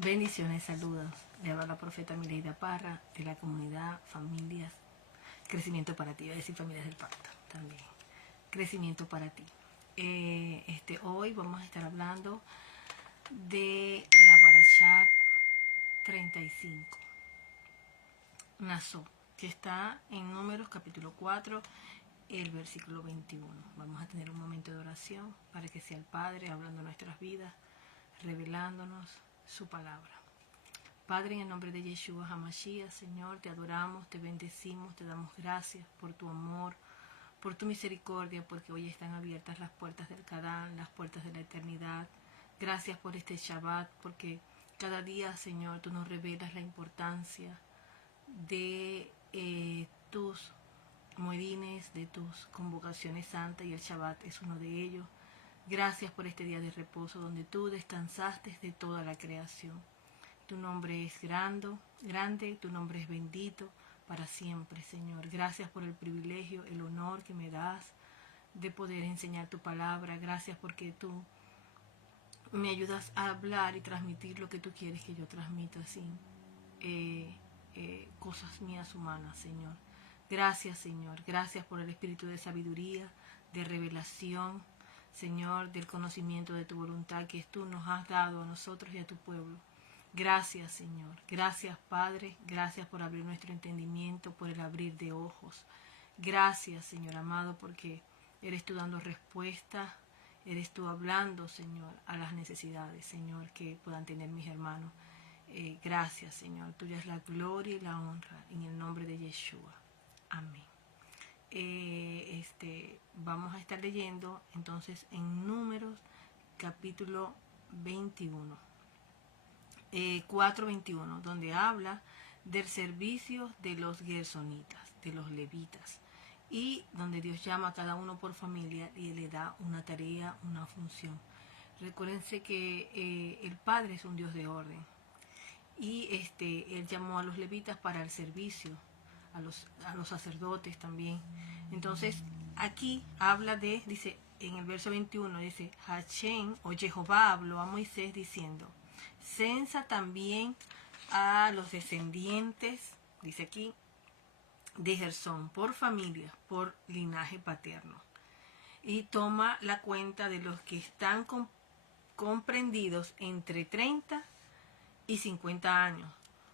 Bendiciones, saludos. Le habla la profeta Mireida Parra de la comunidad Familias. Crecimiento para ti, voy a decir Familias del Pacto también. Crecimiento para ti. Hoy vamos a estar hablando de la Parashá 35, Naso, que está en Números capítulo 4, el versículo 21. Vamos a tener un momento de oración para que sea el Padre hablando nuestras vidas, revelándonos su palabra. Padre, en el nombre de Yeshua HaMashiach, Señor, te adoramos, te bendecimos, te damos gracias por tu amor, por tu misericordia, porque hoy están abiertas las puertas del Kadán, las puertas de la eternidad. Gracias por este Shabbat, porque cada día, Señor, tú nos revelas la importancia de tus moedines, de tus convocaciones santas, y el Shabbat es uno de ellos. Gracias por este día de reposo donde tú descansaste de toda la creación. Tu nombre es grande, tu nombre es bendito para siempre, Señor. Gracias por el privilegio, el honor que me das de poder enseñar tu palabra. Gracias porque tú me ayudas a hablar y transmitir lo que tú quieres que yo transmita sin cosas mías humanas, Señor. Gracias, Señor. Gracias por el espíritu de sabiduría, de revelación, Señor, del conocimiento de tu voluntad que tú nos has dado a nosotros y a tu pueblo. Gracias, Señor. Gracias, Padre. Gracias por abrir nuestro entendimiento, por el abrir de ojos. Gracias, Señor amado, porque eres tú dando respuesta, eres tú hablando, Señor, a las necesidades, Señor, que puedan tener mis hermanos. Gracias, Señor. Tuya es la gloria y la honra en el nombre de Yeshua. Amén. Vamos a estar leyendo entonces en Números capítulo 21. 4:21, donde habla del servicio de los gersonitas, de los levitas, y donde Dios llama a cada uno por familia y le da una tarea, una función. Recuérdense que el Padre es un Dios de orden, y Él llamó a los levitas para el servicio, a los sacerdotes también. Entonces aquí habla dice en el verso 21, dice, Hashem o Jehová habló a Moisés diciendo, censa también a los descendientes, dice aquí, de Gersón, por familia, por linaje paterno. Y toma la cuenta de los que están comprendidos entre 30 y 50 años.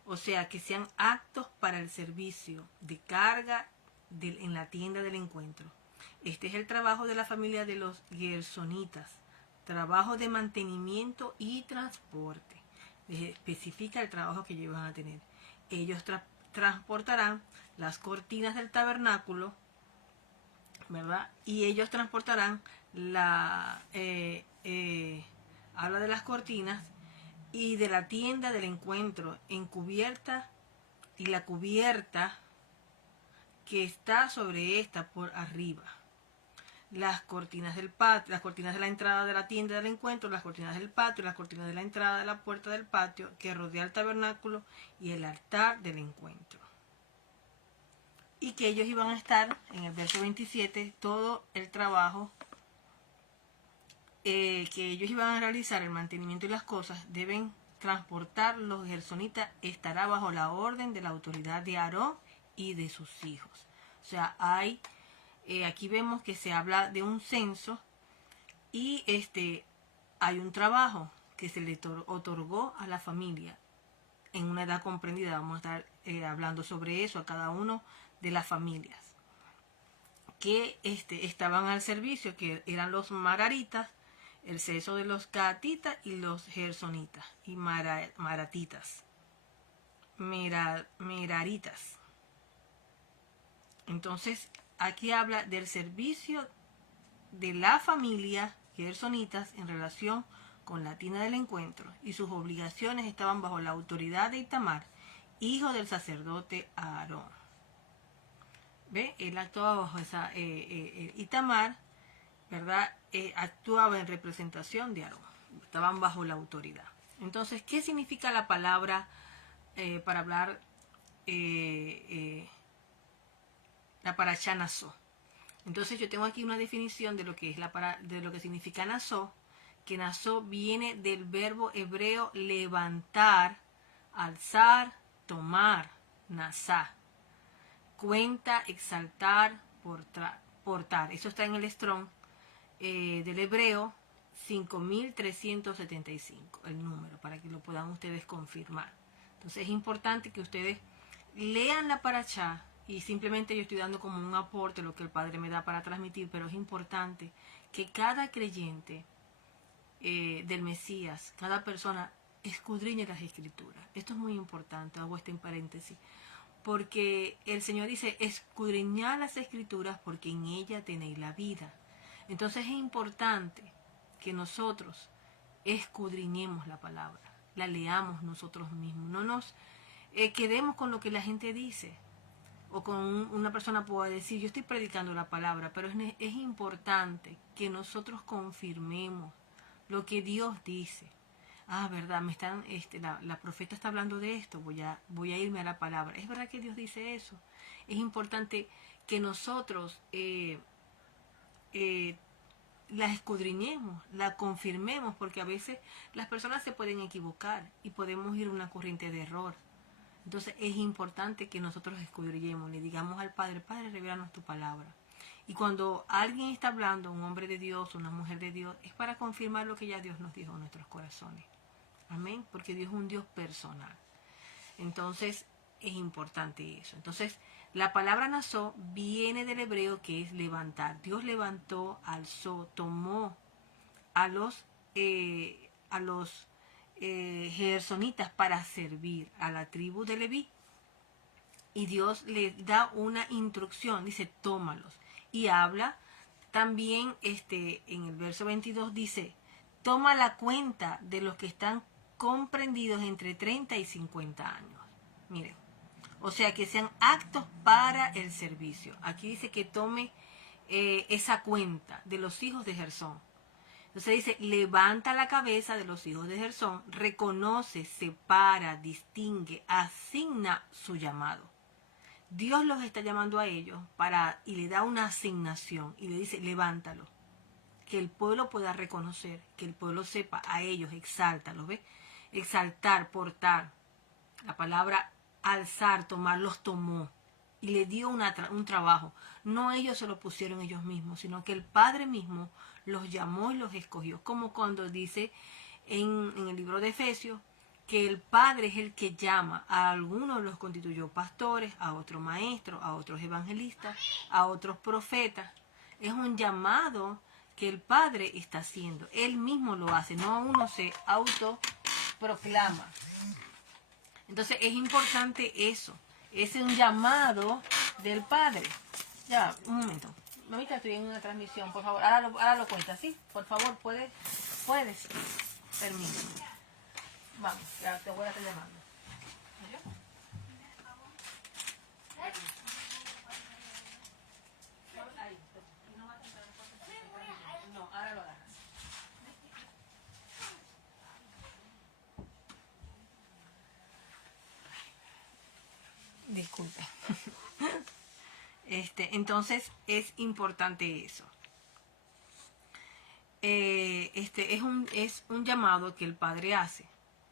O sea, que sean aptos para el servicio de carga en la tienda del encuentro. Este es el trabajo de la familia de los gersonitas. Trabajo de mantenimiento y transporte. Les especifica el trabajo que ellos van a tener. Ellos transportarán las cortinas del tabernáculo, ¿verdad? Y ellos transportarán habla de las cortinas y de la tienda del encuentro encubierta y la cubierta que está sobre esta por arriba. Las cortinas del patio, las cortinas de la entrada de la tienda del encuentro, las cortinas del patio, las cortinas de la entrada de la puerta del patio que rodea el tabernáculo y el altar del encuentro. Y que ellos iban a estar, en el verso 27, todo el trabajo que ellos iban a realizar, el mantenimiento y las cosas, deben transportar los gersonitas, estará bajo la orden de la autoridad de Aarón y de sus hijos. O sea, aquí vemos que se habla de un censo y hay un trabajo que se le otorgó a la familia en una edad comprendida. Vamos a estar hablando sobre eso a cada uno de las familias que estaban al servicio, que eran los mararitas, el censo de los cahatitas y los gersonitas y mararitas. Entonces, aquí habla del servicio de la familia gersonitas en relación con la tienda del encuentro, y sus obligaciones estaban bajo la autoridad de Itamar, hijo del sacerdote Aarón. ¿Ve? Él actuaba bajo esa Itamar, ¿verdad? Actuaba en representación de Aarón. Estaban bajo la autoridad. Entonces, ¿qué significa la palabra para hablar la parashá Naso? Entonces yo tengo aquí una definición de lo que es de lo que significa Naso, que nació viene del verbo hebreo levantar, alzar, tomar, nasá. Cuenta, exaltar, portar. Eso está en el Strong del hebreo 5375, el número, para que lo puedan ustedes confirmar. Entonces es importante que ustedes lean la parashá, y simplemente yo estoy dando como un aporte lo que el Padre me da para transmitir, pero es importante que cada creyente del Mesías, cada persona escudriñe las Escrituras. Esto es muy importante, hago este en paréntesis, porque el Señor dice, escudriñad las Escrituras porque en ellas tenéis la vida. Entonces es importante que nosotros escudriñemos la palabra, la leamos nosotros mismos, no nos quedemos con lo que la gente dice, o con una persona pueda decir, yo estoy predicando la palabra, pero es importante que nosotros confirmemos lo que Dios dice. Ah, verdad, la profeta está hablando de esto, voy a irme a la palabra. ¿Es verdad que Dios dice eso? Es importante que nosotros la escudriñemos, la confirmemos, porque a veces las personas se pueden equivocar y podemos ir a una corriente de error. Entonces es importante que nosotros escudriñemos, le digamos al Padre, Padre, revélanos tu palabra. Y cuando alguien está hablando, un hombre de Dios, una mujer de Dios, es para confirmar lo que ya Dios nos dijo en nuestros corazones. Amén, porque Dios es un Dios personal. Entonces es importante eso. Entonces la palabra nazó viene del hebreo que es levantar. Dios levantó, alzó, tomó a los gersonitas para servir a la tribu de Leví. Y Dios le da una instrucción, dice, tómalos. Y habla también en el verso 22, dice, toma la cuenta de los que están comprendidos entre 30 y 50 años. Miren, o sea, que sean actos para el servicio. Aquí dice que tome esa cuenta de los hijos de Gersón. Entonces dice, levanta la cabeza de los hijos de Gersón, reconoce, separa, distingue, asigna su llamado. Dios los está llamando a ellos y le da una asignación y le dice, levántalo. Que el pueblo pueda reconocer, que el pueblo sepa a ellos, exáltalos, ¿ves? Exaltar, portar. La palabra alzar, tomar, los tomó y le dio un trabajo. No ellos se lo pusieron ellos mismos, sino que el Padre mismo los llamó y los escogió. Como cuando dice en el libro de Efesios que el Padre es el que llama. A algunos los constituyó pastores, a otros maestros, a otros evangelistas, a otros profetas. Es un llamado que el Padre está haciendo. Él mismo lo hace, no uno se autoproclama. Entonces es importante eso. Es un llamado del Padre. Ya, un momento. Mamita, estoy en una transmisión, por favor. Ahora lo cuenta, ¿sí? Por favor, puedes. Permíteme. Vamos, ya te voy a estar llamando. Ahí. No, ahora lo agarras. Disculpe. Entonces es importante eso. Es un llamado que el Padre hace,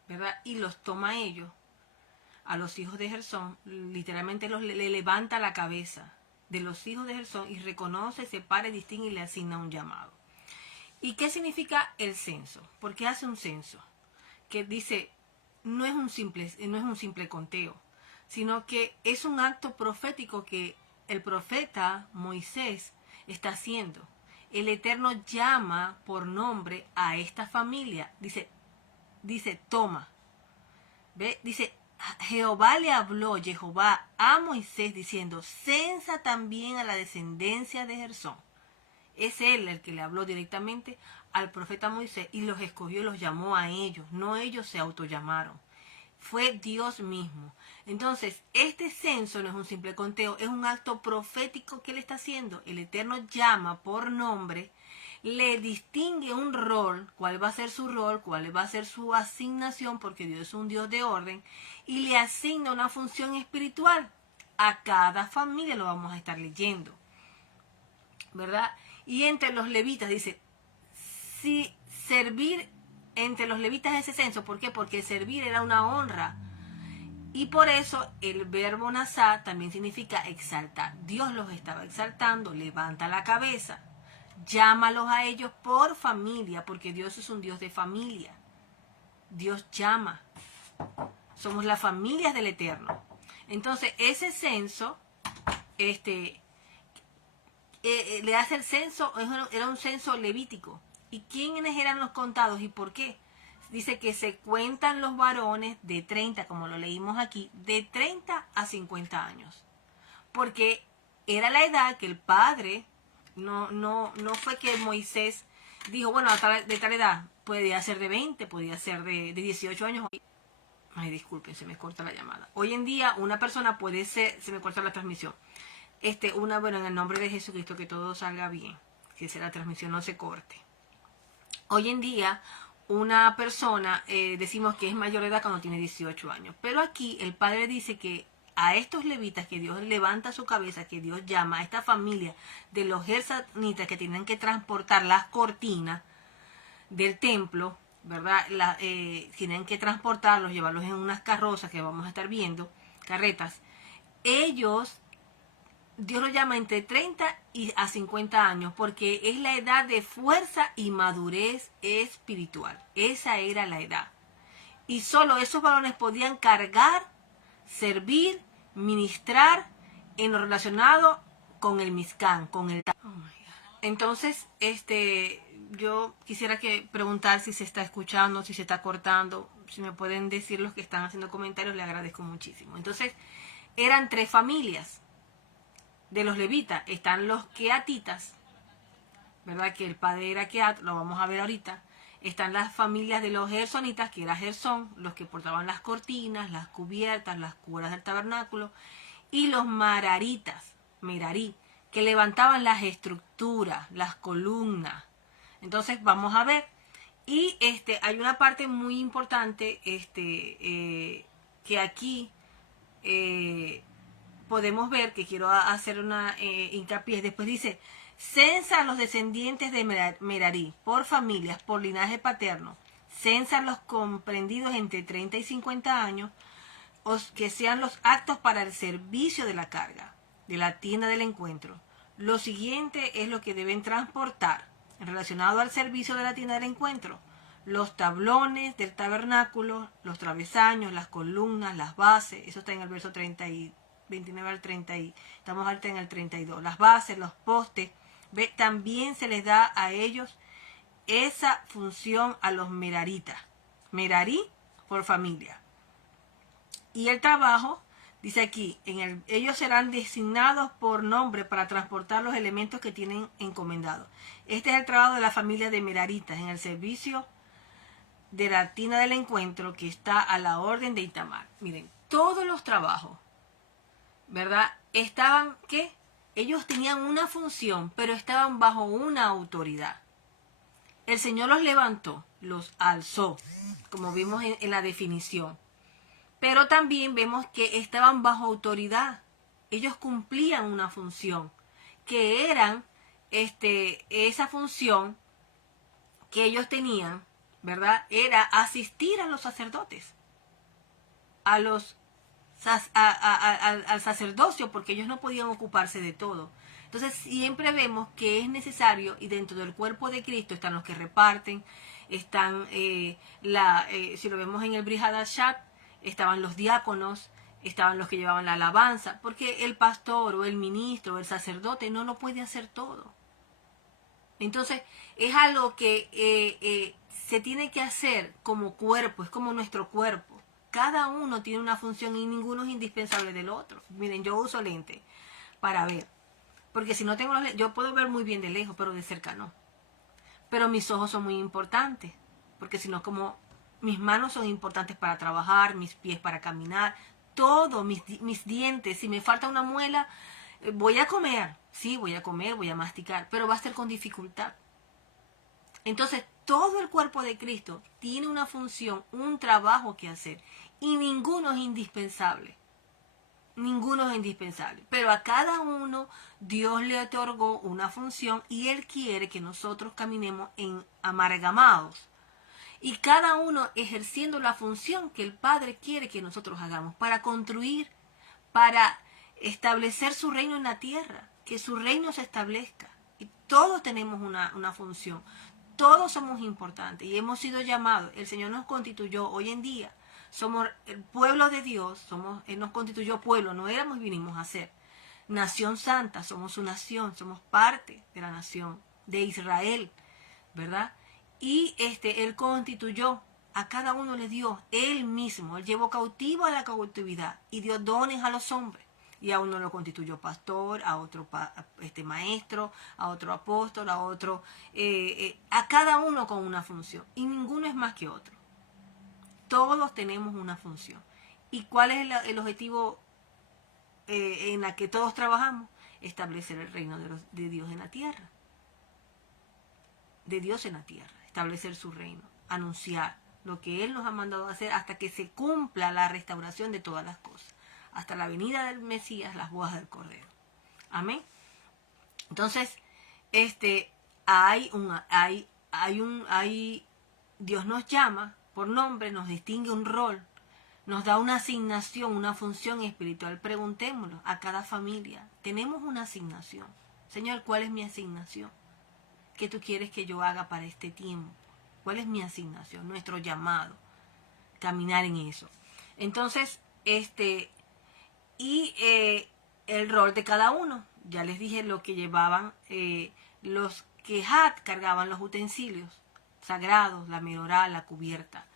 ¿verdad? Y los toma a ellos, a los hijos de Gersón, literalmente le levanta la cabeza de los hijos de Gersón y reconoce, separa, distingue y le asigna un llamado. ¿Y qué significa el censo? ¿Por qué hace un censo? Que dice, no es un simple conteo, sino que es un acto profético que el profeta Moisés está haciendo. El Eterno llama por nombre a esta familia. Dice, toma. ¿Ve? Dice, Jehová le habló, Jehová, a Moisés diciendo, censa también a la descendencia de Gersón. Es él el que le habló directamente al profeta Moisés y los escogió y los llamó a ellos. No ellos se autollamaron. Fue Dios mismo. Entonces, este censo no es un simple conteo, es un acto profético que él está haciendo. El Eterno llama por nombre, le distingue un rol, cuál va a ser su rol, cuál va a ser su asignación, porque Dios es un Dios de orden, y le asigna una función espiritual. A cada familia lo vamos a estar leyendo, ¿verdad? Y entre los levitas dice, si servir entre los levitas ese censo. ¿Por qué? Porque servir era una honra. Y por eso el verbo nasá también significa exaltar. Dios los estaba exaltando, levanta la cabeza, llámalos a ellos por familia, porque Dios es un Dios de familia. Dios llama. Somos las familias del Eterno. Entonces, ese censo, le hace el censo, era un censo levítico. ¿Y quiénes eran los contados y por qué? Dice que se cuentan los varones de 30, como lo leímos aquí, de 30 a 50 años. Porque era la edad que el padre, no fue que Moisés dijo, bueno, de tal edad, podía ser de 20, podía ser de 18 años. Ay, disculpen, se me corta la llamada. Hoy en día una persona puede ser, se me corta la transmisión. Bueno, en el nombre de Jesucristo, que todo salga bien, que la transmisión no se corte. Hoy en día una persona, decimos que es mayor de edad cuando tiene 18 años. Pero aquí el Padre dice que a estos levitas que Dios levanta su cabeza, que Dios llama a esta familia de los gersonitas que tienen que transportar las cortinas del templo, ¿verdad? Tienen que transportarlos, llevarlos en unas carrozas que vamos a estar viendo, carretas. Ellos, Dios los llama entre 30 a 50 años porque es la edad de fuerza y madurez espiritual. Esa era la edad. Y solo esos varones podían cargar, servir, ministrar en lo relacionado con el Mizcán, con el... Oh my God. Entonces, yo quisiera preguntar si se está escuchando, si se está cortando, si me pueden decir los que están haciendo comentarios, le agradezco muchísimo. Entonces, eran 3 familias de los levitas. Están los queatitas, ¿verdad? Que el padre era queat, lo vamos a ver ahorita. Están las familias de los gersonitas, que era Gersón, los que portaban las cortinas, las cubiertas, las cubiertas del tabernáculo. Y los mararitas, Merarí, que levantaban las estructuras, las columnas. Entonces vamos a ver. Y hay una parte muy importante que aquí podemos ver, que quiero hacer una hincapié. Después dice, censa a los descendientes de Merarí, por familias, por linaje paterno. Censa a los comprendidos entre 30 y 50 años, que sean los actos para el servicio de la carga, de la tienda del encuentro. Lo siguiente es lo que deben transportar relacionado al servicio de la tienda del encuentro: los tablones del tabernáculo, los travesaños, las columnas, las bases. Eso está en el verso 29 al 30, estamos ahorita en el 32. Las bases, los postes. También se les da a ellos esa función a los meraritas. Merarí por familia. Y el trabajo, dice aquí, ellos serán designados por nombre para transportar los elementos que tienen encomendados. Este es el trabajo de la familia de meraritas en el servicio de la tienda del encuentro, que está a la orden de Itamar. Miren, todos los trabajos, ¿verdad? Estaban, ¿qué? Ellos tenían una función, pero estaban bajo una autoridad. El Señor los levantó, los alzó, como vimos en la definición. Pero también vemos que estaban bajo autoridad. Ellos cumplían una función, que eran esa función que ellos tenían, ¿verdad? Era asistir a los sacerdotes, al sacerdocio, porque ellos no podían ocuparse de todo. Entonces siempre vemos que es necesario, y dentro del cuerpo de Cristo están los que reparten, están, si lo vemos en el Brit Hadashat, estaban los diáconos, estaban los que llevaban la alabanza, porque el pastor o el ministro o el sacerdote no lo puede hacer todo. Entonces es algo que se tiene que hacer como cuerpo, es como nuestro cuerpo. Cada uno tiene una función y ninguno es indispensable del otro. Miren, yo uso lentes para ver, porque si no tengo los lentes, yo puedo ver muy bien de lejos, pero de cerca no. Pero mis ojos son muy importantes, porque si no, como mis manos son importantes para trabajar, mis pies para caminar, todo, mis dientes. Si me falta una muela, voy a comer. Sí, voy a comer, voy a masticar, pero va a ser con dificultad. Entonces, todo el cuerpo de Cristo tiene una función, un trabajo que hacer, y ninguno es indispensable. Ninguno es indispensable, pero a cada uno Dios le otorgó una función y Él quiere que nosotros caminemos en amalgamados. Y cada uno ejerciendo la función que el Padre quiere que nosotros hagamos para construir, para establecer su reino en la tierra, que su reino se establezca. Y todos tenemos una función, todos somos importantes y hemos sido llamados. El Señor nos constituyó hoy en día. Somos el pueblo de Dios, Él nos constituyó pueblo, no éramos y vinimos a ser. Nación santa, somos su nación, somos parte de la nación de Israel, ¿verdad? Y Él constituyó, a cada uno le dio Él mismo, Él llevó cautivo a la cautividad y dio dones a los hombres. Y a uno lo constituyó pastor, a otro maestro, a otro apóstol, a otro, a cada uno con una función. Y ninguno es más que otro. Todos tenemos una función. ¿Y cuál es el objetivo en la que todos trabajamos? Establecer el reino de Dios en la tierra. De Dios en la tierra. Establecer su reino. Anunciar lo que Él nos ha mandado a hacer hasta que se cumpla la restauración de todas las cosas. Hasta la venida del Mesías, las bodas del Cordero. Amén. Entonces, Dios nos llama por nombre, nos distingue un rol, nos da una asignación, una función espiritual. Preguntémoslo a cada familia. Tenemos una asignación. Señor, ¿cuál es mi asignación? ¿Qué tú quieres que yo haga para este tiempo? ¿Cuál es mi asignación? Nuestro llamado. Caminar en eso. Entonces, el rol de cada uno. Ya les dije lo que llevaban los Kehat, cargaban los utensilios sagrados, la menorá, la cubierta.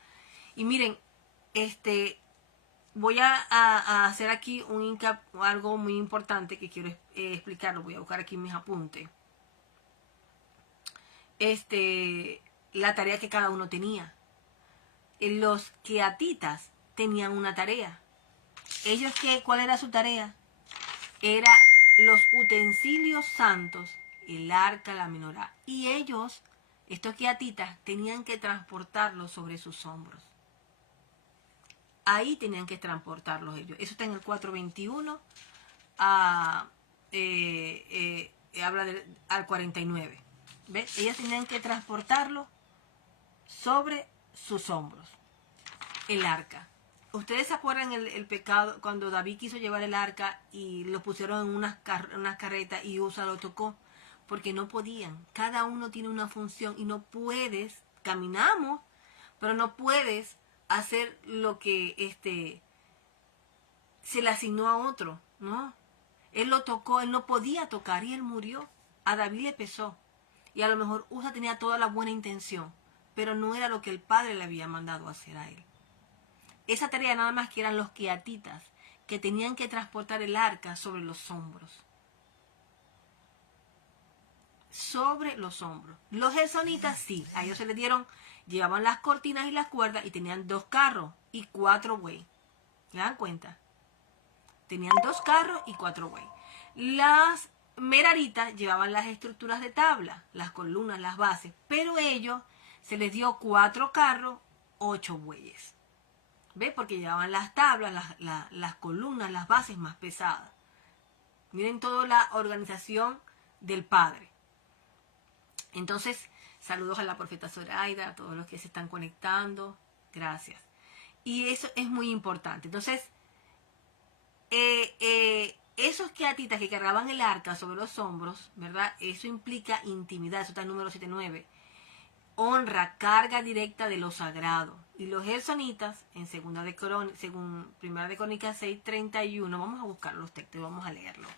Y miren, voy a hacer aquí algo muy importante que quiero explicarlo. Voy a buscar aquí mis apuntes. La tarea que cada uno tenía. Los keatitas tenían una tarea. Ellos, ¿cuál era su tarea? Era los utensilios santos, el arca, la menorá. Y ellos, estos keatitas, tenían que transportarlos sobre sus hombros. Ahí tenían que transportarlos ellos. Eso está en el 4:21 habla al 49. ¿Ves? Ellos tenían que transportarlo sobre sus hombros. El arca. ¿Ustedes se acuerdan el pecado cuando David quiso llevar el arca y lo pusieron en unas carretas y Usa lo tocó? Porque no podían. Cada uno tiene una función y no puedes, caminamos, pero no puedes hacer lo que se le asignó a otro, ¿no? Él lo tocó, él no podía tocar y él murió. A David le pesó. Y a lo mejor Usa tenía toda la buena intención, pero no era lo que el Padre le había mandado hacer a él. Esa tarea nada más que eran los keatitas, que tenían que transportar el arca sobre los hombros. Sobre los hombros. Los gersonitas sí, a ellos se les dieron, llevaban las cortinas y las cuerdas y tenían 2 carros y 4 bueyes. ¿Se dan cuenta? Tenían 2 carros y 4 bueyes. Las meraritas llevaban las estructuras de tabla, las columnas, las bases, pero ellos se les dio 4 carros, 8 bueyes. ¿Ve? Porque llevaban las tablas, las columnas, las bases más pesadas. Miren toda la organización del Padre. Entonces, saludos a la profeta Zoraida, a todos los que se están conectando. Gracias. Y eso es muy importante. Entonces, esos keatitas que cargaban el arca sobre los hombros, ¿verdad? Eso implica intimidad. Eso está en número 7:9. Honra, carga directa de lo sagrado. Y los gersonitas, en según 1 de Crónicas 6:31, vamos a buscar los textos, vamos a leerlo.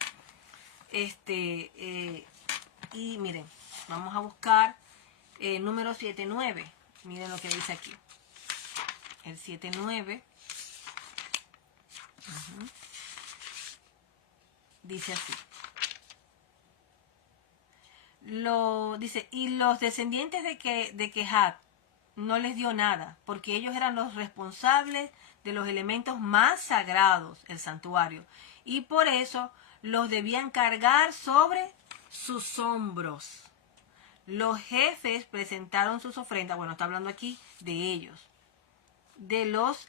Y miren, vamos a buscar número 7:9. Miren lo que dice aquí. El 7:9. Dice así. Dice, y los descendientes de Kehat no les dio nada, porque ellos eran los responsables de los elementos más sagrados, el santuario, y por eso los debían cargar sobre sus hombros. Los jefes presentaron sus ofrendas, bueno, está hablando aquí de ellos, de los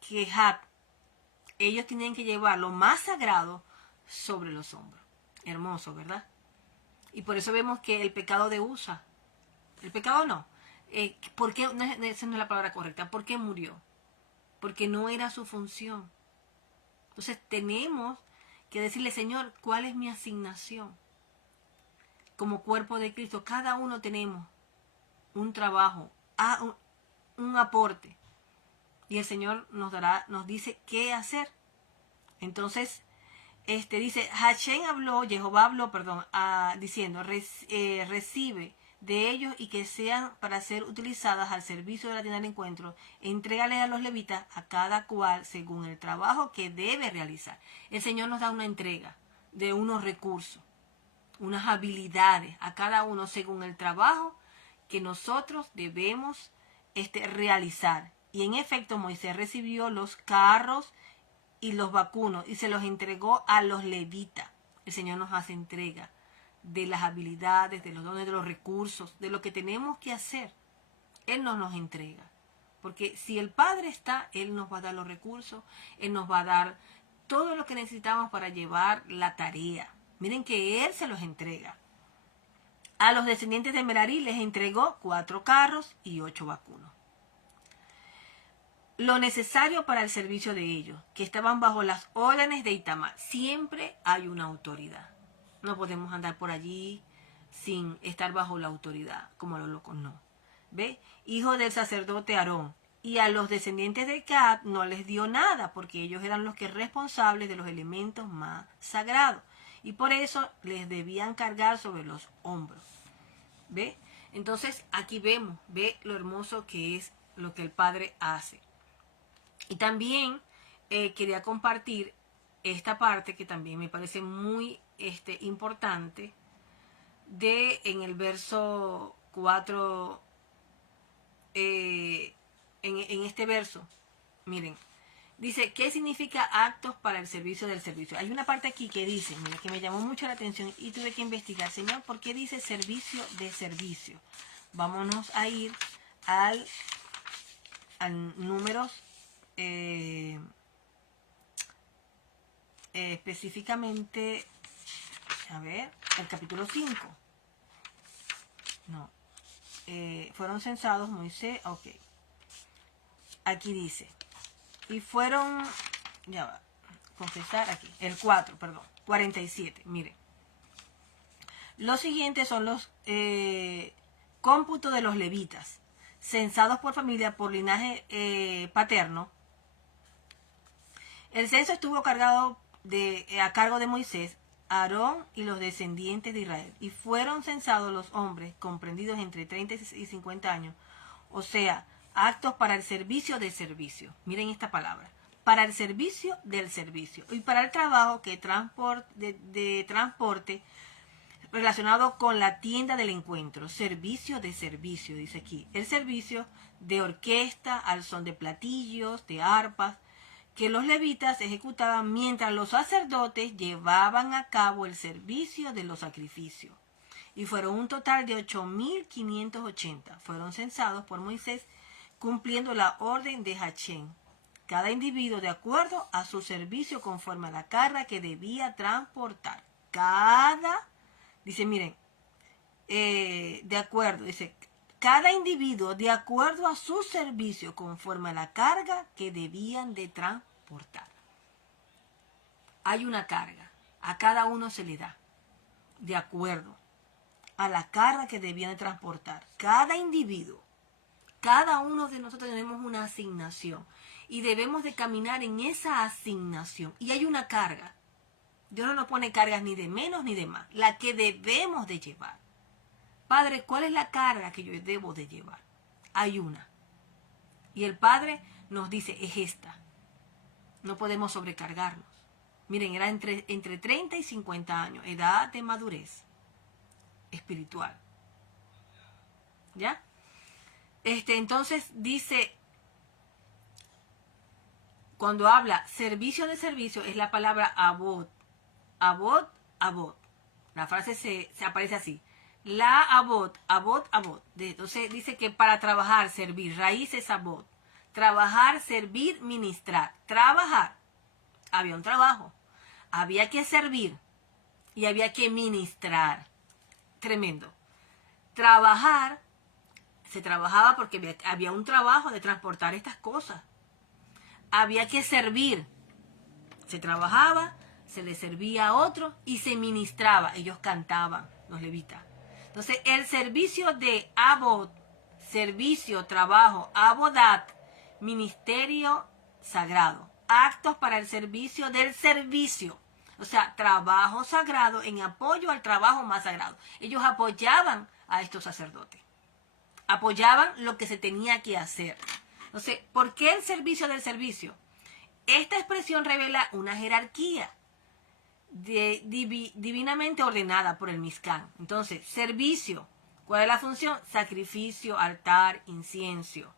Kehat, ellos tenían que llevar lo más sagrado sobre los hombros. Hermoso, ¿verdad? Y por eso vemos que el pecado de Usa, el pecado no, ¿por qué? No, esa no es la palabra correcta. ¿Por qué murió? Porque no era su función. Entonces tenemos que decirle, Señor, ¿cuál es mi asignación? Como cuerpo de Cristo, cada uno tenemos un trabajo, un aporte. Y el Señor nos dice qué hacer. Entonces, dice, Jehová habló, diciendo, recibe de ellos y que sean para ser utilizadas al servicio de la tienda del encuentro, entrégales a los levitas a cada cual según el trabajo que debe realizar. El Señor nos da una entrega de unos recursos, unas habilidades a cada uno según el trabajo que nosotros debemos realizar. Y en efecto Moisés recibió los carros y los vacunos y se los entregó a los levitas. El Señor nos hace entrega de las habilidades, de los dones, de los recursos, de lo que tenemos que hacer. Él nos entrega. Porque si el Padre está, Él nos va a dar los recursos, Él nos va a dar todo lo que necesitamos para llevar la tarea. Miren que Él se los entrega. A los descendientes de Merari les entregó 4 carros y 8 vacunos. Lo necesario para el servicio de ellos, que estaban bajo las órdenes de Itamar. Siempre hay una autoridad. No podemos andar por allí sin estar bajo la autoridad, como los locos no. ¿Ve? Hijo del sacerdote Aarón. Y a los descendientes de Cat no les dio nada, porque ellos eran los que responsables de los elementos más sagrados. Y por eso les debían cargar sobre los hombros. ¿Ve? Entonces aquí vemos, ve lo hermoso que es lo que el Padre hace. Y también quería compartir esta parte que también me parece muy importante en el verso 4, en este verso. Miren, dice, ¿qué significa actos para el servicio del servicio? Hay una parte aquí que dice, mira, que me llamó mucho la atención y tuve que investigar, Señor, ¿por qué dice servicio de servicio? Vámonos a ir al números. Específicamente, a ver, el capítulo 5. No. Fueron censados Moisés, ok. Aquí dice, y fueron, ya va, confesar aquí, el 4, perdón, 47, miren. Los siguientes son los cómputos de los levitas, censados por familia, por linaje paterno. El censo estuvo a cargo de Moisés, Aarón y los descendientes de Israel. Y fueron censados los hombres comprendidos entre 30 y 50 años. O sea, actos para el servicio del servicio. Miren esta palabra. Para el servicio del servicio. Y para el trabajo de transporte relacionado con la tienda del encuentro. Servicio de servicio, dice aquí. El servicio de orquesta al son de platillos, de arpas, que los levitas ejecutaban mientras los sacerdotes llevaban a cabo el servicio de los sacrificios. Y fueron un total de 8.580. Fueron censados por Moisés cumpliendo la orden de Hachén. Cada individuo de acuerdo a su servicio conforme a la carga que debía transportar. Dice, miren, de acuerdo, dice, cada individuo de acuerdo a su servicio conforme a la carga que debían de transportar. Hay una carga, a cada uno se le da, de acuerdo a la carga que debían de transportar. Cada individuo, cada uno de nosotros tenemos una asignación y debemos de caminar en esa asignación. Y hay una carga. Dios no nos pone cargas ni de menos ni de más, la que debemos de llevar. Padre, ¿cuál es la carga que yo debo de llevar? Hay una. Y el Padre nos dice, es esta. No podemos sobrecargarnos. Miren, era entre 30 y 50 años, edad de madurez espiritual. ¿Ya? Entonces dice, cuando habla servicio de servicio, es la palabra abot. Abot, abot. La frase se aparece así. La abot, abot, abot. Entonces dice que para trabajar, servir, raíz es abot. Trabajar, servir, ministrar. Trabajar. había un trabajo. Había que servir y había que ministrar. Tremendo. Trabajar, se trabajaba porque había un trabajo de transportar estas cosas. Había que servir. Se trabajaba, se le servía a otro y se ministraba. Ellos cantaban, los levitas. Entonces, el servicio de abod, servicio, trabajo, abodat, ministerio sagrado, actos para el servicio del servicio. O sea, trabajo sagrado en apoyo al trabajo más sagrado. Ellos apoyaban a estos sacerdotes. Apoyaban lo que se tenía que hacer. Entonces, ¿por qué el servicio del servicio? Esta expresión revela una jerarquía divinamente ordenada por el Mizcán. Entonces, servicio. ¿Cuál es la función? Sacrificio, altar, incienso.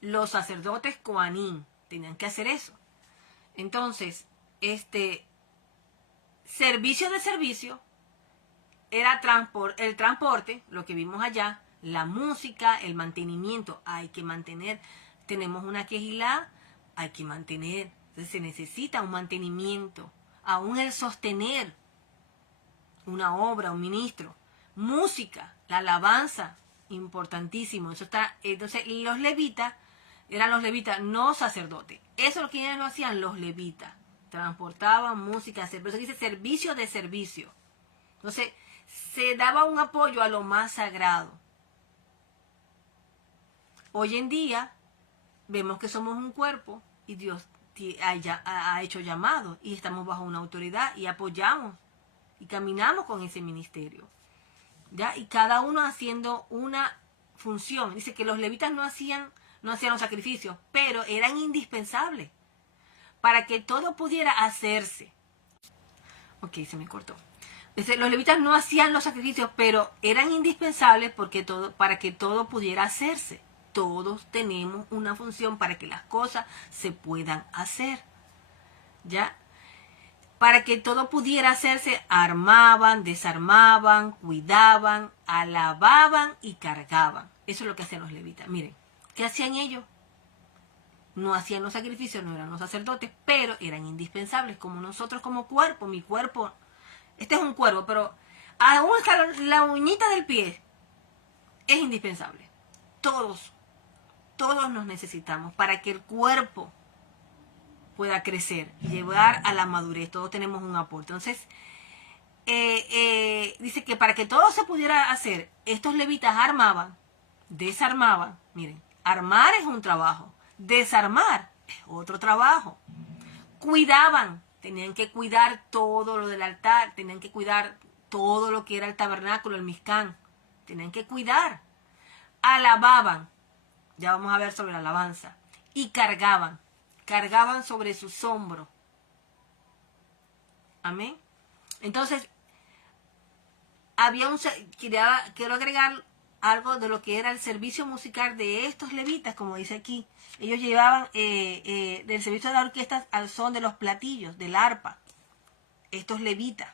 Los sacerdotes Kohanim tenían que hacer eso. Entonces, servicio de servicio era el transporte, lo que vimos allá, la música, el mantenimiento. Hay que mantener, tenemos una quejilá, hay que mantener. Entonces se necesita un mantenimiento, aún el sostener una obra, un ministro. Música, la alabanza, importantísimo. Eso está. Entonces los levitas, eran los levitas, no sacerdotes. Eso es lo que ellos no hacían los levitas. Transportaban música, por eso dice servicio de servicio. Entonces, se daba un apoyo a lo más sagrado. Hoy en día, vemos que somos un cuerpo y Dios ha hecho llamados y estamos bajo una autoridad y apoyamos y caminamos con ese ministerio. ¿Ya? Y cada uno haciendo una función. Dice que los levitas no hacían los sacrificios, pero eran indispensables para que todo pudiera hacerse. Ok, se me cortó. Dice, los levitas no hacían los sacrificios, pero eran indispensables para que todo pudiera hacerse. Todos tenemos una función para que las cosas se puedan hacer. ¿Ya? Para que todo pudiera hacerse, armaban, desarmaban, cuidaban, alababan y cargaban. Eso es lo que hacían los levitas. Miren, ¿qué hacían ellos? No hacían los sacrificios, no eran los sacerdotes, pero eran indispensables, como nosotros como cuerpo. Mi cuerpo, este es un cuerpo, pero aún hasta la uñita del pie es indispensable. Todos nos necesitamos para que el cuerpo pueda crecer y llegar a la madurez. Todos tenemos un aporte. Entonces, dice que para que todo se pudiera hacer, estos levitas armaban, desarmaban. Miren, armar es un trabajo. Desarmar es otro trabajo. Cuidaban, tenían que cuidar todo lo del altar, tenían que cuidar todo lo que era el tabernáculo, el Mizcán, tenían que cuidar. Alababan, ya vamos a ver sobre la alabanza, y cargaban sobre sus hombros. Amén. Entonces, quiero agregar algo de lo que era el servicio musical de estos levitas, como dice aquí. Ellos llevaban del servicio de la orquesta al son de los platillos, del arpa. Estos levitas.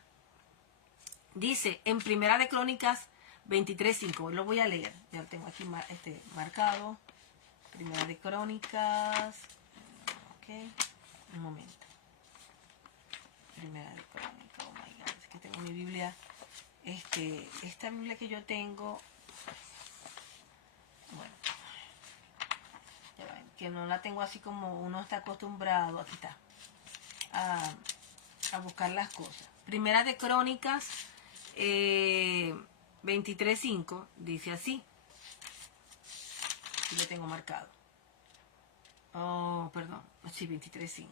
Dice en Primera de Crónicas 23:5. Lo voy a leer. Ya lo tengo aquí marcado. Primera de Crónicas. Ok. Un momento. Primera de Crónicas. Oh my God. Es que tengo mi Biblia. Esta Biblia que yo tengo. Bueno. Ya ven, que no la tengo así como uno está acostumbrado. Aquí está. A buscar las cosas. Primera de Crónicas 23:5 dice así. Aquí lo tengo marcado. Oh, perdón. Sí, 23:5.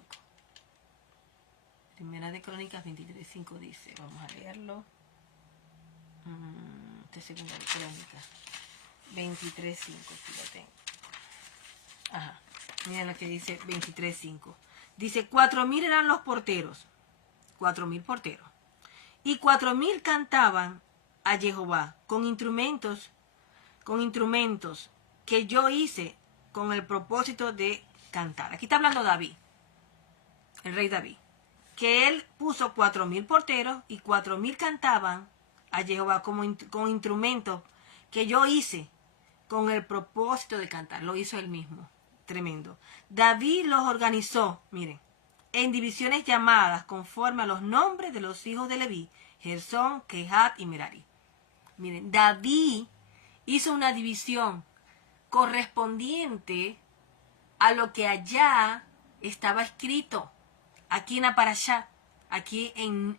Primera de Crónicas 23:5 dice. Vamos a leerlo. Segunda de Crónicas 23:5. Aquí lo tengo. Ajá. Miren lo que dice 23:5. Dice, 4,000 eran los porteros. 4,000 porteros. Y 4,000 cantaban a Jehová con instrumentos que yo hice con el propósito de cantar. Aquí está hablando David, el rey David, que él puso 4,000 porteros y 4,000 cantaban a Jehová con instrumentos que yo hice con el propósito de cantar. Lo hizo él mismo. Tremendo. David los organizó, miren, en divisiones llamadas conforme a los nombres de los hijos de Leví, Gersón, Kehat y Merari. Miren, David hizo una división correspondiente a lo que allá estaba escrito, aquí en la Parashá, aquí en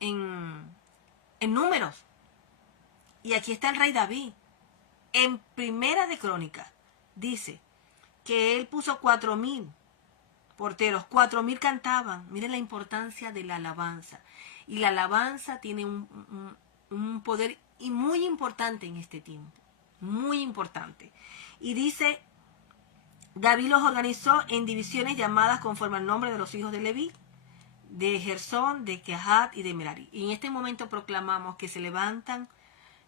Números. Y aquí está el rey David. En Primera de Crónicas dice que él puso 4,000 porteros, 4,000 cantaban. Miren la importancia de la alabanza. Y la alabanza tiene un poder muy importante en este tiempo. Muy importante. Y dice, David los organizó en divisiones llamadas conforme al nombre de los hijos de Leví, de Gersón, de Kehat y de Merari. Y en este momento proclamamos que se levantan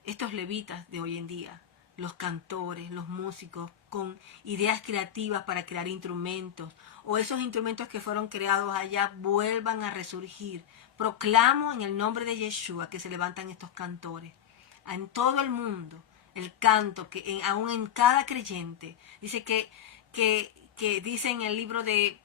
estos levitas de hoy en día, los cantores, los músicos, con ideas creativas para crear instrumentos, o esos instrumentos que fueron creados allá vuelvan a resurgir. Proclamo en el nombre de Yeshua que se levantan estos cantores. En todo el mundo, el canto, que aún en cada creyente, dice que dice en el libro de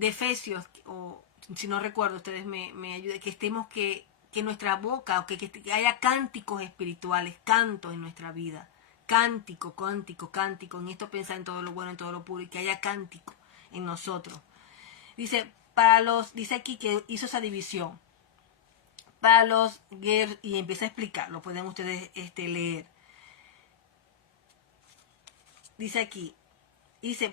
Efesios, o si no recuerdo, ustedes me ayuden, que estemos que nuestra boca, o que haya cánticos espirituales, cantos en nuestra vida. Cántico, cántico, cántico. En esto pensar en todo lo bueno, en todo lo puro, y que haya cántico en nosotros. Dice aquí que hizo esa división. Para los y empieza a explicar, lo pueden ustedes leer. Dice aquí,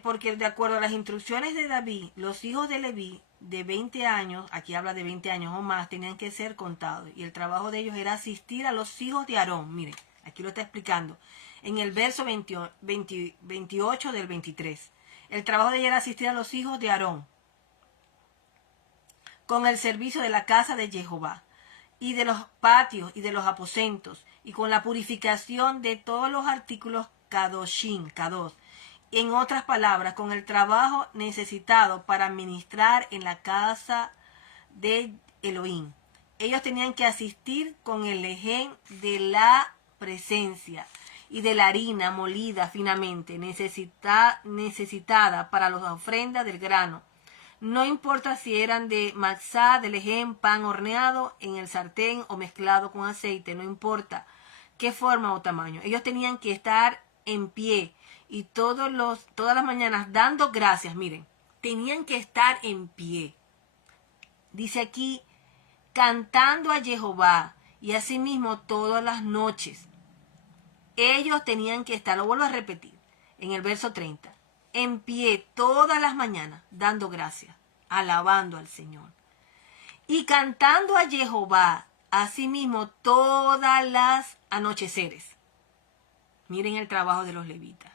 porque de acuerdo a las instrucciones de David, los hijos de Leví de 20 años, aquí habla de 20 años o más, tenían que ser contados. Y el trabajo de ellos era asistir a los hijos de Aarón. Miren, aquí lo está explicando. En el verso 28 del 23. El trabajo de ellos era asistir a los hijos de Aarón con el servicio de la casa de Jehová y de los patios y de los aposentos y con la purificación de todos los artículos kadoshim, kadosh. En otras palabras, con el trabajo necesitado para ministrar en la casa de Elohim. Ellos tenían que asistir con el lején de la presencia y de la harina molida finamente, necesitada para las ofrendas del grano. No importa si eran de matzá, de lején, pan horneado en el sartén o mezclado con aceite, no importa qué forma o tamaño. Ellos tenían que estar en pie y todas las mañanas dando gracias. Miren, tenían que estar en pie. Dice aquí, cantando a Jehová, y asimismo todas las noches. Ellos tenían que estar, lo vuelvo a repetir, en el verso 30, en pie todas las mañanas, dando gracias, alabando al Señor. Y cantando a Jehová, asimismo todas las anocheceres. Miren el trabajo de los levitas.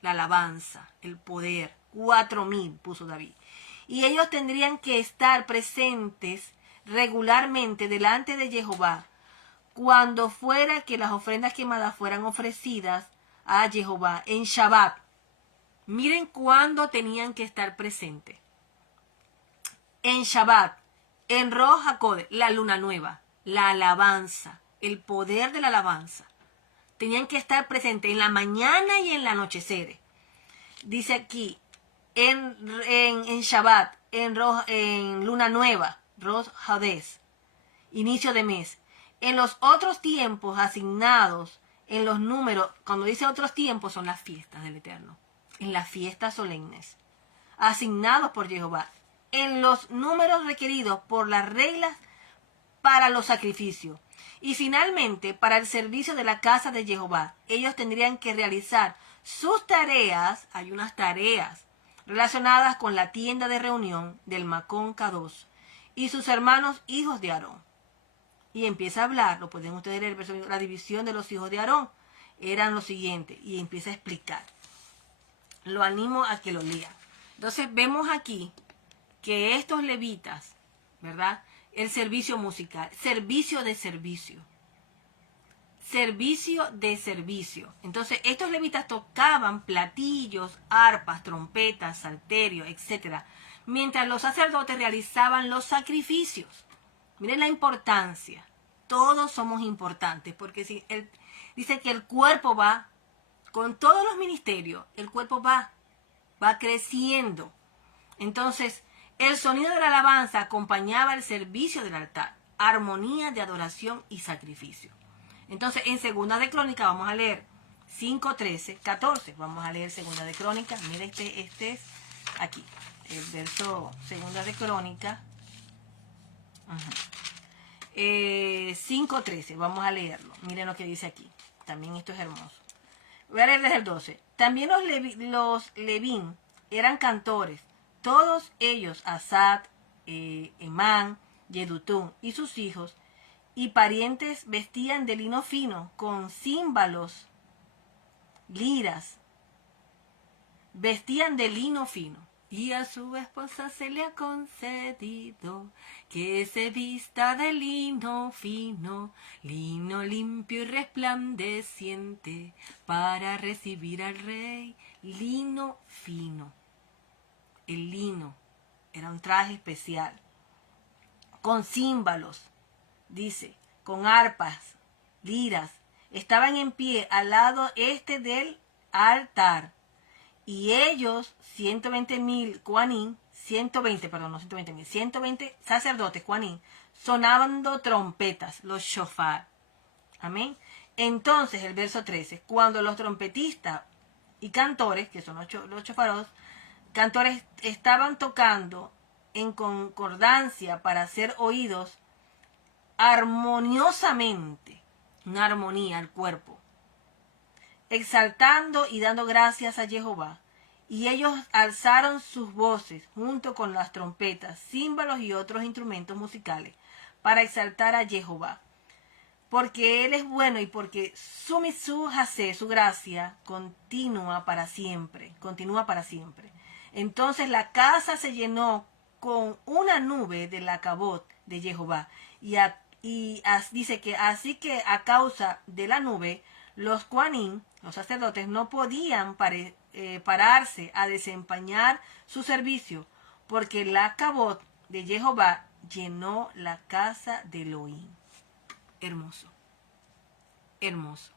La alabanza, el poder, 4,000 puso David. Y ellos tendrían que estar presentes regularmente delante de Jehová cuando fuera que las ofrendas quemadas fueran ofrecidas a Jehová en Shabbat. Miren cuándo tenían que estar presentes. En Shabbat, en Rosh HaKodesh, la luna nueva, la alabanza, el poder de la alabanza. Tenían que estar presentes en la mañana y en el anochecer. Dice aquí, en Shabbat, en luna nueva, Rosh Hades, inicio de mes. En los otros tiempos asignados, en los números, cuando dice otros tiempos, son las fiestas del Eterno. En las fiestas solemnes, asignados por Jehová. En los números requeridos por las reglas para los sacrificios. Y finalmente, para el servicio de la casa de Jehová, ellos tendrían que realizar sus tareas, hay unas tareas relacionadas con la tienda de reunión del Macón Kadosh y sus hermanos hijos de Aarón. Y empieza a hablar, lo pueden ustedes leer, la división de los hijos de Aarón eran lo siguiente, y empieza a explicar. Lo animo a que lo lean. Entonces vemos aquí que estos levitas, ¿verdad? El servicio musical, servicio de servicio. Servicio de servicio. Entonces, estos levitas tocaban platillos, arpas, trompetas, salterios, etc. Mientras los sacerdotes realizaban los sacrificios. Miren la importancia. Todos somos importantes, porque si dice que el cuerpo va, con todos los ministerios, el cuerpo va creciendo. Entonces, El sonido de la alabanza acompañaba el servicio del altar, armonía de adoración y sacrificio. Entonces, en Segunda de Crónicas vamos a leer 5, 13, 14. Vamos a leer Segunda de Crónicas. Mira, este es aquí, el verso Segunda de Crónicas. 5, 13. Vamos a leerlo. Miren lo que dice aquí. También esto es hermoso. Voy a leer desde el 12. También los Levín eran cantores. Todos ellos, Asad, Emán, Yedutún y sus hijos, y parientes vestían de lino fino, con címbalos, liras. Vestían de lino fino. Y a su esposa se le ha concedido que se vista de lino fino, lino limpio y resplandeciente, para recibir al rey. Lino fino. El lino era un traje especial, con címbalos, dice, con arpas, liras. Estaban en pie al lado este del altar. Y ellos, 120,000 Kuanín, 120 sacerdotes Kuanín, sonando trompetas, los shofar. Amén. Entonces, el verso 13, cuando los trompetistas y cantores, que son los shofaros, cantores estaban tocando en concordancia para ser oídos armoniosamente, una armonía al cuerpo, exaltando y dando gracias a Jehová. Y ellos alzaron sus voces junto con las trompetas, címbalos y otros instrumentos musicales para exaltar a Jehová. Porque Él es bueno y porque su gracia continúa para siempre. Entonces la casa se llenó con una nube de la cabot de Jehová. Dice que así que a causa de la nube, los Kuanín, los sacerdotes, no podían pararse a desempeñar su servicio, porque la cabot de Jehová llenó la casa de Elohim. Hermoso, hermoso.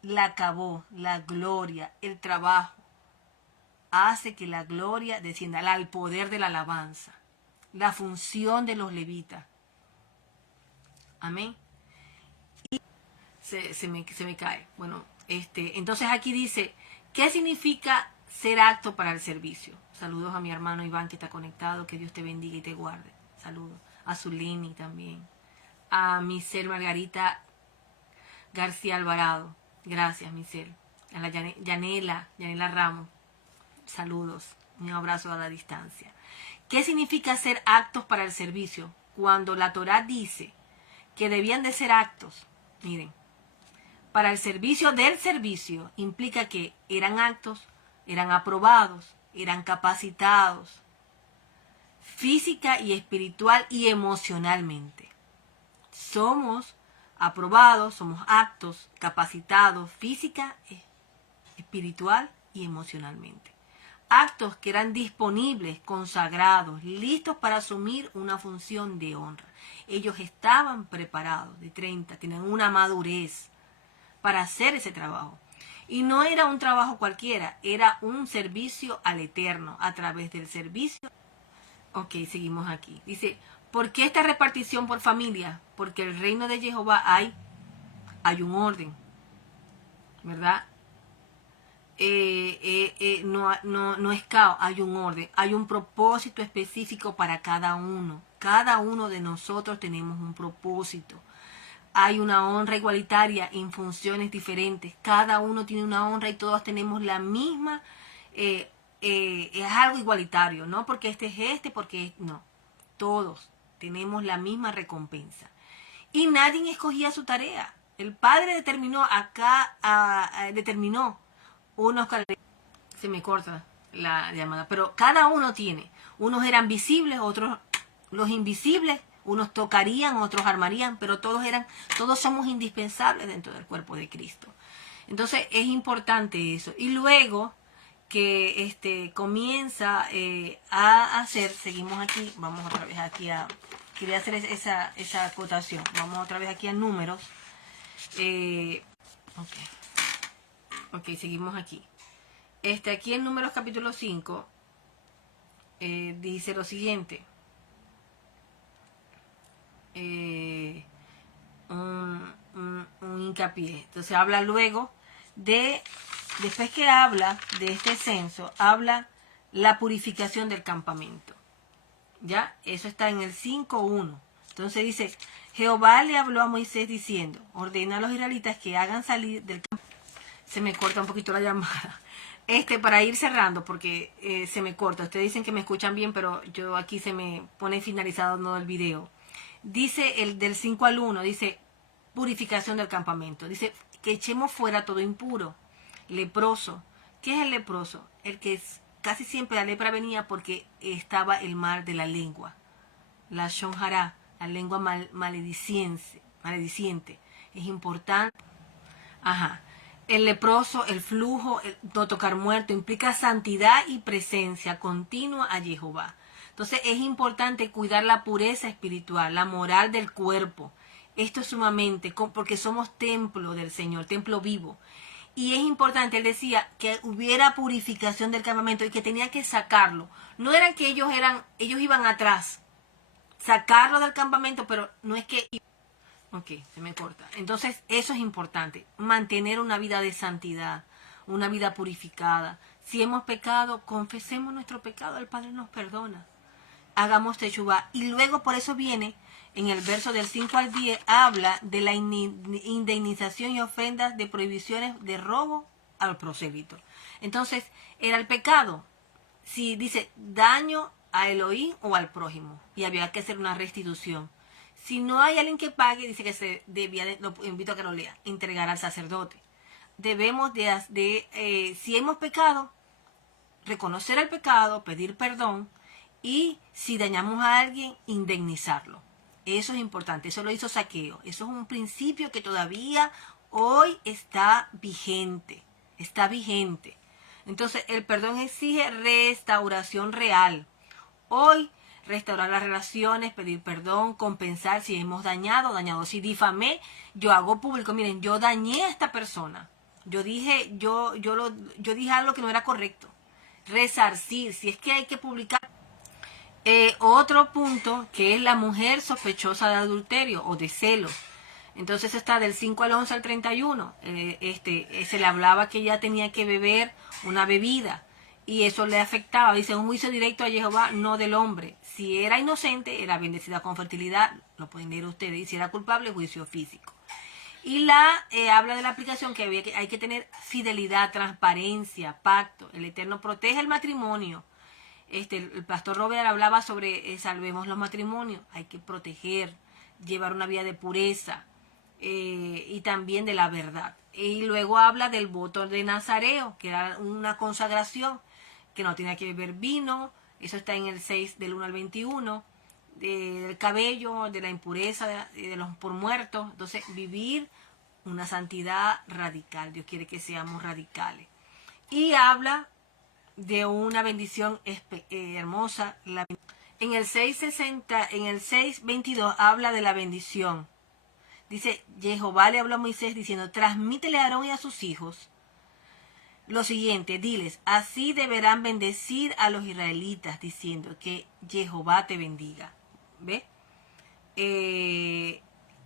La cabot, la gloria, el trabajo, hace que la gloria descienda al poder de la alabanza, la función de los levitas. Amén. Y se me cae. Bueno, entonces aquí dice, ¿qué significa ser apto para el servicio? Saludos a mi hermano Iván que está conectado, que Dios te bendiga y te guarde. Saludos a Zulini también. A Michelle Margarita García Alvarado. Gracias, Michelle. A la Yanela Ramos. Saludos. Un abrazo a la distancia. ¿Qué significa ser aptos para el servicio? Cuando la Torá dice que debían de ser aptos, miren, para el servicio del servicio implica que eran aptos, eran aprobados, eran capacitados, física y espiritual y emocionalmente. Somos aprobados, somos aptos, capacitados, física, espiritual y emocionalmente. Actos que eran disponibles, consagrados, listos para asumir una función de honra. Ellos estaban preparados de 30, tenían una madurez para hacer ese trabajo. Y no era un trabajo cualquiera, era un servicio al Eterno a través del servicio. Ok, seguimos aquí. Dice, ¿por qué esta repartición por familia? Porque el reino de Jehová hay un orden, ¿verdad? No es caos, hay un orden, hay un propósito específico para cada uno. Cada uno de nosotros tenemos un propósito. Hay una honra igualitaria en funciones diferentes. Cada uno tiene una honra y todos tenemos la misma. Es algo igualitario, no porque porque no. Todos tenemos la misma recompensa. Y nadie escogía su tarea. El Padre determinó unos, se me corta la llamada, pero cada uno tiene. Unos eran visibles, otros los invisibles, unos tocarían, otros armarían, pero todos somos indispensables dentro del cuerpo de Cristo. Entonces es importante eso. Y luego que comienza a hacer, seguimos aquí, vamos otra vez aquí quería hacer esa acotación, vamos otra vez aquí a números. Ok, seguimos aquí. Aquí en Números capítulo 5, dice lo siguiente. Un hincapié. Entonces habla luego después que habla de este censo, habla la purificación del campamento. ¿Ya? Eso está en el 5.1. Entonces dice, Jehová le habló a Moisés diciendo, ordena a los israelitas que hagan salir del campamento. Se me corta un poquito la llamada. Para ir cerrando, porque se me corta. Ustedes dicen que me escuchan bien, pero yo aquí se me pone finalizado no el video. Dice el del 5 al 1, dice purificación del campamento. Dice que echemos fuera todo impuro, leproso. ¿Qué es el leproso? El que casi siempre la lepra venía porque estaba el mal de la lengua. La shonjara, la lengua malediciente. Es importante. Ajá. El leproso, el flujo, el no tocar muerto, implica santidad y presencia continua a Jehová. Entonces es importante cuidar la pureza espiritual, la moral del cuerpo. Esto es sumamente, porque somos templo del Señor, templo vivo. Y es importante, él decía, que hubiera purificación del campamento y que tenía que sacarlo. No era que ellos iban atrás, sacarlo del campamento, pero no es que... Ok, se me corta. Entonces, eso es importante. Mantener una vida de santidad, una vida purificada. Si hemos pecado, confesemos nuestro pecado, el Padre nos perdona. Hagamos teshuvá. Y luego por eso viene, en el verso del 5 al 10, habla de la indemnización y ofrendas de prohibiciones de robo al prosélito. Entonces, era el pecado. Si dice daño a Elohim o al prójimo. Y había que hacer una restitución. Si no hay alguien que pague, dice que se debía, lo invito a que lo lea, entregar al sacerdote. Debemos si hemos pecado, reconocer el pecado, pedir perdón y si dañamos a alguien, indemnizarlo. Eso es importante, eso lo hizo Zaqueo. Eso es un principio que todavía hoy está vigente. Está vigente. Entonces, el perdón exige restauración real. Hoy, restaurar las relaciones, pedir perdón, compensar si hemos dañado. Si difamé, yo hago público, miren, yo dañé a esta persona. Yo dije algo que no era correcto. Resarcir, si es que hay que publicar. Otro punto que es la mujer sospechosa de adulterio o de celos. Entonces está del 5 al 11 al 31. Se le hablaba que ella tenía que beber una bebida y eso le afectaba. Dice, un juicio directo a Jehová, no del hombre. Si era inocente, era bendecida con fertilidad, lo pueden leer ustedes. Y si era culpable, juicio físico. Y habla de la aplicación que hay que tener fidelidad, transparencia, pacto. El Eterno protege el matrimonio. El pastor Robert hablaba sobre salvemos los matrimonios. Hay que proteger, llevar una vida de pureza y también de la verdad. Y luego habla del voto de Nazareo, que era una consagración, que no tenía que beber vino. Eso está en el 6 del 1 al 21. Del cabello, de la impureza, de los por muertos. Entonces, vivir una santidad radical. Dios quiere que seamos radicales. Y habla de una bendición hermosa. En el 6:22 habla de la bendición. Dice, Jehová le habló a Moisés diciendo, transmítele a Aarón y a sus hijos lo siguiente, diles, así deberán bendecir a los israelitas, diciendo que Jehová te bendiga. ¿Ve?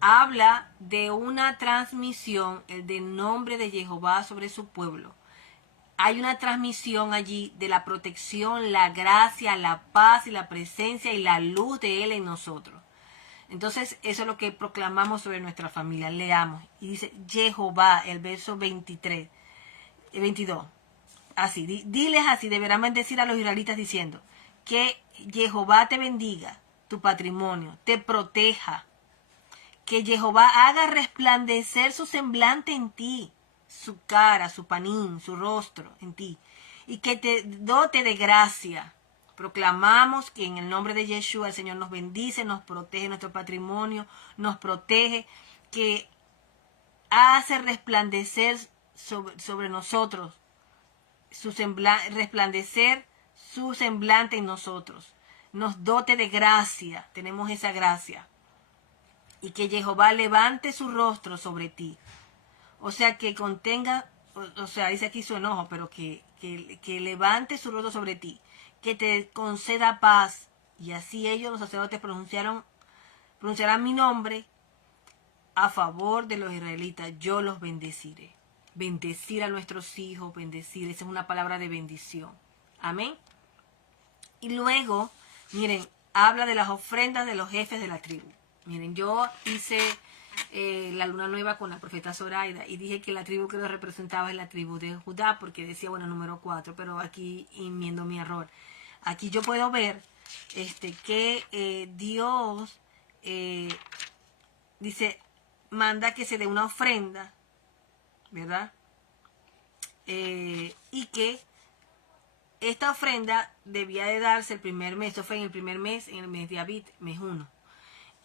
Habla de una transmisión, el del nombre de Jehová sobre su pueblo. Hay una transmisión allí de la protección, la gracia, la paz y la presencia y la luz de Él en nosotros. Entonces, eso es lo que proclamamos sobre nuestra familia. Leamos. Y dice, Jehová, el verso 22. Así, diles así, deberán bendecir a los israelitas diciendo, que Jehová te bendiga, tu patrimonio, te proteja, que Jehová haga resplandecer su semblante en ti, su cara, su panín, su rostro en ti, y que te dote de gracia. Proclamamos que en el nombre de Yeshua el Señor nos bendice, nos protege nuestro patrimonio, nos protege, que hace resplandecer sobre nosotros, resplandecer su semblante en nosotros, nos dote de gracia, tenemos esa gracia, y que Jehová levante su rostro sobre ti. O sea, que contenga, o sea, dice aquí su enojo, pero que que levante su rostro sobre ti, que te conceda paz. Y así ellos, los sacerdotes, pronunciarán mi nombre a favor de los israelitas. Yo los bendeciré. Bendecir a nuestros hijos, bendecir. Esa es una palabra de bendición. Amén. Y luego, miren, habla de las ofrendas de los jefes de la tribu. Miren, yo hice la luna nueva con la profeta Zoraida y dije que la tribu que lo representaba es la tribu de Judá, porque decía, bueno, número 4, pero aquí enmiendo mi error. Aquí yo puedo ver que Dios dice, manda que se dé una ofrenda, ¿verdad? Y que esta ofrenda debía de darse el primer mes, eso fue en el primer mes, en el mes de Abit, mes 1.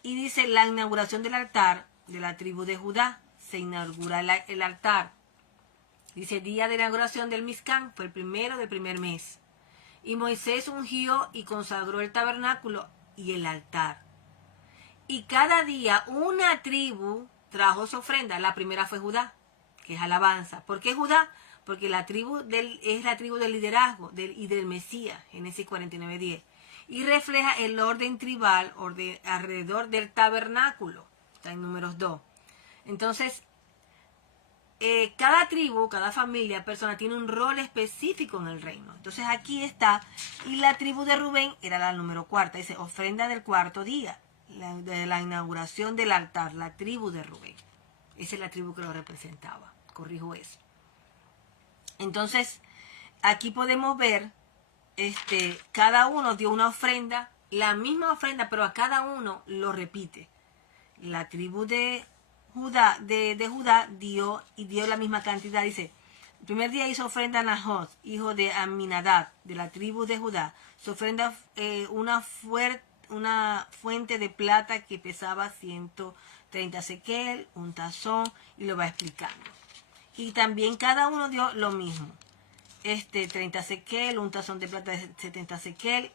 Y dice, la inauguración del altar de la tribu de Judá, se inaugura el altar. Dice, día de inauguración del Mizcán, fue el primero del primer mes. Y Moisés ungió y consagró el tabernáculo y el altar. Y cada día una tribu trajo su ofrenda. La primera fue Judá, que es alabanza. ¿Por qué Judá? Porque la tribu es la tribu del liderazgo y del Mesías, Génesis 49:10. Y refleja el orden tribal alrededor del tabernáculo. Está en Números 2. Entonces, cada tribu, cada familia, persona tiene un rol específico en el reino. Entonces aquí está, y la tribu de Rubén era la número 4, dice ofrenda del cuarto día, de la inauguración del altar, la tribu de Rubén. Esa es la tribu que lo representaba, corrijo eso. Entonces, aquí podemos ver, cada uno dio una ofrenda, la misma ofrenda, pero a cada uno lo repite. La tribu de Judá, de Judá dio la misma cantidad. Dice, el primer día hizo ofrenda a Nahos, hijo de Aminadab, de la tribu de Judá. Su ofrenda una fuente de plata que pesaba 130 sequel, un tazón, y lo va explicando. Y también cada uno dio lo mismo. 30 sequel, un tazón de plata de 70 sequel,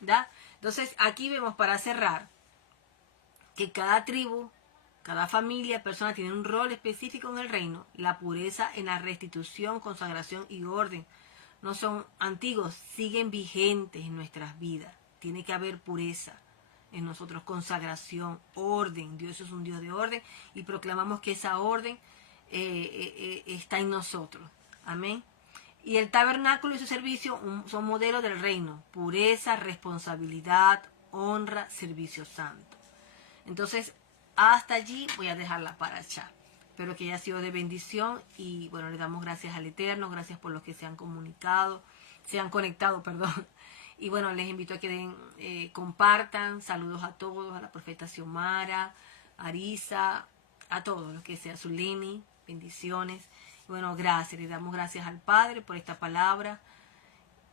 ¿da? Entonces aquí vemos, para cerrar, que cada tribu, cada familia, persona tiene un rol específico en el reino. La pureza en la restitución, consagración y orden no son antiguos, siguen vigentes en nuestras vidas. Tiene que haber pureza en nosotros, consagración, orden. Dios es un Dios de orden y proclamamos que esa orden está en nosotros. Amén. Y el tabernáculo y su servicio son modelos del reino. Pureza, responsabilidad, honra, servicio santo. Entonces, hasta allí voy a dejarla para allá. Espero que haya sido de bendición y bueno, le damos gracias al Eterno, gracias por los que se han conectado, Y bueno, les invito a que compartan, saludos a todos, a la profeta Xiomara, Arisa, a todos los que sea, Zuleni, bendiciones. Y bueno, gracias, le damos gracias al Padre por esta palabra.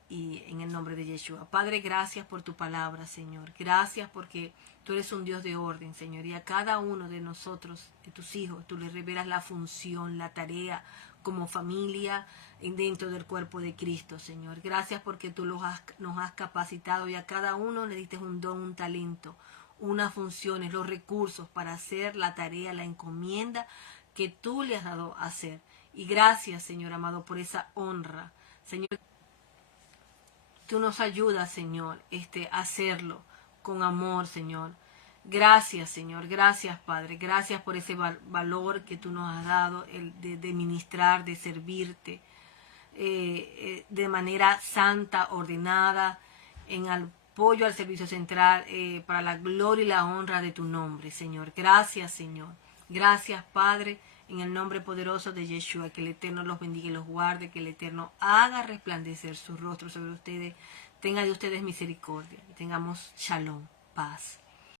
Y en el nombre de Yeshua. Padre, gracias por tu palabra, Señor. Gracias porque tú eres un Dios de orden, Señor. Y a cada uno de nosotros, de tus hijos, tú les revelas la función, la tarea como familia dentro del cuerpo de Cristo, Señor. Gracias porque tú nos has capacitado y a cada uno le diste un don, un talento, unas funciones, los recursos para hacer la tarea, la encomienda que tú le has dado a hacer. Y gracias, Señor amado, por esa honra, Señor. Tú nos ayudas, Señor, a hacerlo con amor, Señor. Gracias, Señor. Gracias, Padre. Gracias por ese valor que tú nos has dado, de ministrar, de servirte de manera santa, ordenada, en apoyo al servicio central, para la gloria y la honra de tu nombre, Señor. Gracias, Señor. Gracias, Padre, en el nombre poderoso de Yeshua. Que el Eterno los bendiga y los guarde, que el Eterno haga resplandecer su rostro sobre ustedes, tenga de ustedes misericordia y tengamos shalom, paz.